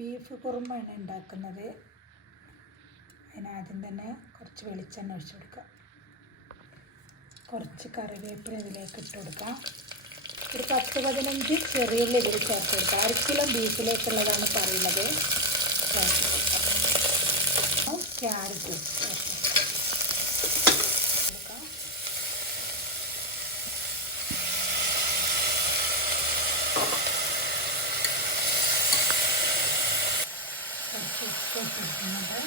Beef കുറുമയാണ് ഉണ്ടാക്കുന്നത്. അതിനാദ്യം തന്നെ കുറച്ച് വെളിച്ചെണ്ണ ഒഴിച്ച് കൊടുക്കുക. കുറച്ച് കറിവേപ്പില ഇതിലേക്ക് ഇട്ട് കൊടുക്കാം. ഒരു 10-15 ചെറിയ ഉള്ളി ഇതിൽ ചേർത്ത് കൊടുക്കുക. 1 കിലോ ബീഫിലേക്കുള്ളതാണ് പറയുന്നത്. ചേർത്ത് കൊടുക്കാം. ക്യാരറ്റ് കൊടുക്കാം. കുറച്ച് ഉപ്പ് ഇട്ടിരിക്കുന്നുണ്ട്.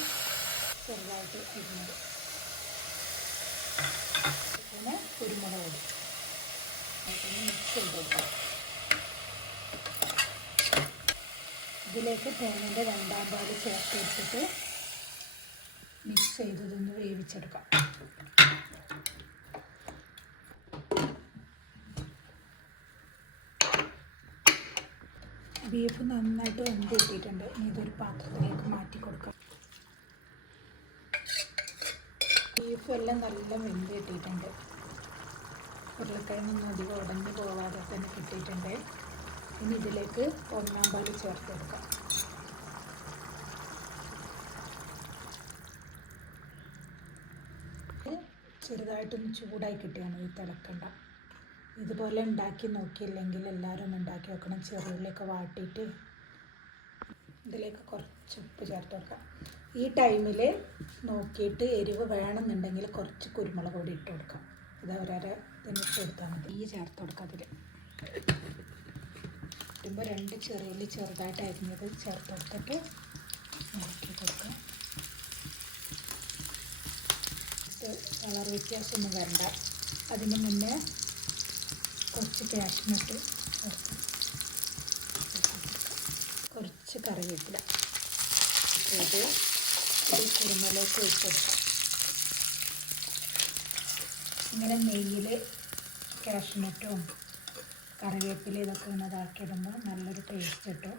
ചെറുതായിട്ട് ഇരുന്നത്. പിന്നെ കുരുമുളക് പൊടി മിക്സ് ചെയ്ത് കൊടുക്കാം. ഇതിലേക്ക് തേങ്ങയുടെ 2-ാം പാല് ചേർത്ത് വെച്ചിട്ട് മിക്സ് ചെയ്തതൊന്ന് വേവിച്ചെടുക്കാം. ബീഫ് നന്നായിട്ട് വെന്ത് കിട്ടിയിട്ടുണ്ട്. ഇനി ഇതൊരു പാത്രത്തിലേക്ക് മാറ്റി കൊടുക്കാം. ബീഫ് എല്ലാം നല്ല വെന്ത് കിട്ടിയിട്ടുണ്ട്. ഉരുളക്കിഴങ്ങൊന്നും അധികം ഉടഞ്ഞു പോവാതെ തന്നെ കിട്ടിയിട്ടുണ്ട്. ഇനി ഇതിലേക്ക് 1-ാം പാല് ചേർത്ത് കൊടുക്കാം. ചെറുതായിട്ടൊന്ന് ചൂടായി കിട്ടിയാണ് ഈ തിളക്കണ്ട. ഇതുപോലെ ഉണ്ടാക്കി നോക്കിയില്ലെങ്കിൽ എല്ലാവരും ഒന്ന് ഉണ്ടാക്കി വെക്കണം. ചെറുള്ളിയൊക്കെ വാട്ടിയിട്ട് ഇതിലേക്ക് കുറച്ച് ഉപ്പ് ചേർത്ത് കൊടുക്കാം. ഈ ടൈമിൽ നോക്കിയിട്ട് എരിവ് വേണമെന്നുണ്ടെങ്കിൽ കുറച്ച് കുരുമുളക് പൊടി ഇട്ട് കൊടുക്കാം. ഇത് ഓരോരോ ഇതിന് ഇട്ട് കൊടുത്താൽ മതി. ഈ ചേർത്ത് കൊടുക്കാം. അതിൽ ഇടുമ്പോൾ 2 ചെറുള്ളി ചെറുതായിട്ട് അരിഞ്ഞത് ചേർത്ത് കൊടുത്തിട്ട് നോക്കി കൊടുക്കാം. കളർ വ്യത്യാസമൊന്നും വരണ്ട. അതിന് മുന്നേ കുറച്ച് കാഷ്നട്ട് ചേർക്കാം. കുറച്ച് കറിവേപ്പില ഇത് കുരുമുളകിലേക്ക് ഒഴിച്ച് കൊടുക്കാം. ഇങ്ങനെ നെയ്യിൽ കാഷ്നട്ടും കറിവേപ്പില ഇതൊക്കെ ഇതാക്കിയിടുമ്പോൾ നല്ലൊരു ടേസ്റ്റ് കിട്ടും.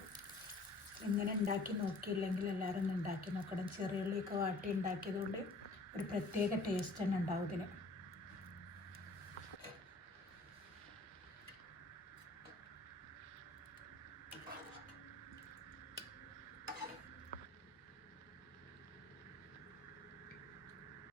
ഇങ്ങനെ ഉണ്ടാക്കി നോക്കിയില്ലെങ്കിൽ എല്ലാവരും ഒന്ന് ഉണ്ടാക്കി നോക്കണം. ചെറിയുള്ളിയൊക്കെ വാട്ടി ഉണ്ടാക്കിയതുകൊണ്ട് ഒരു പ്രത്യേക ടേസ്റ്റ് തന്നെ ഉണ്ടാവും ഇതിന്.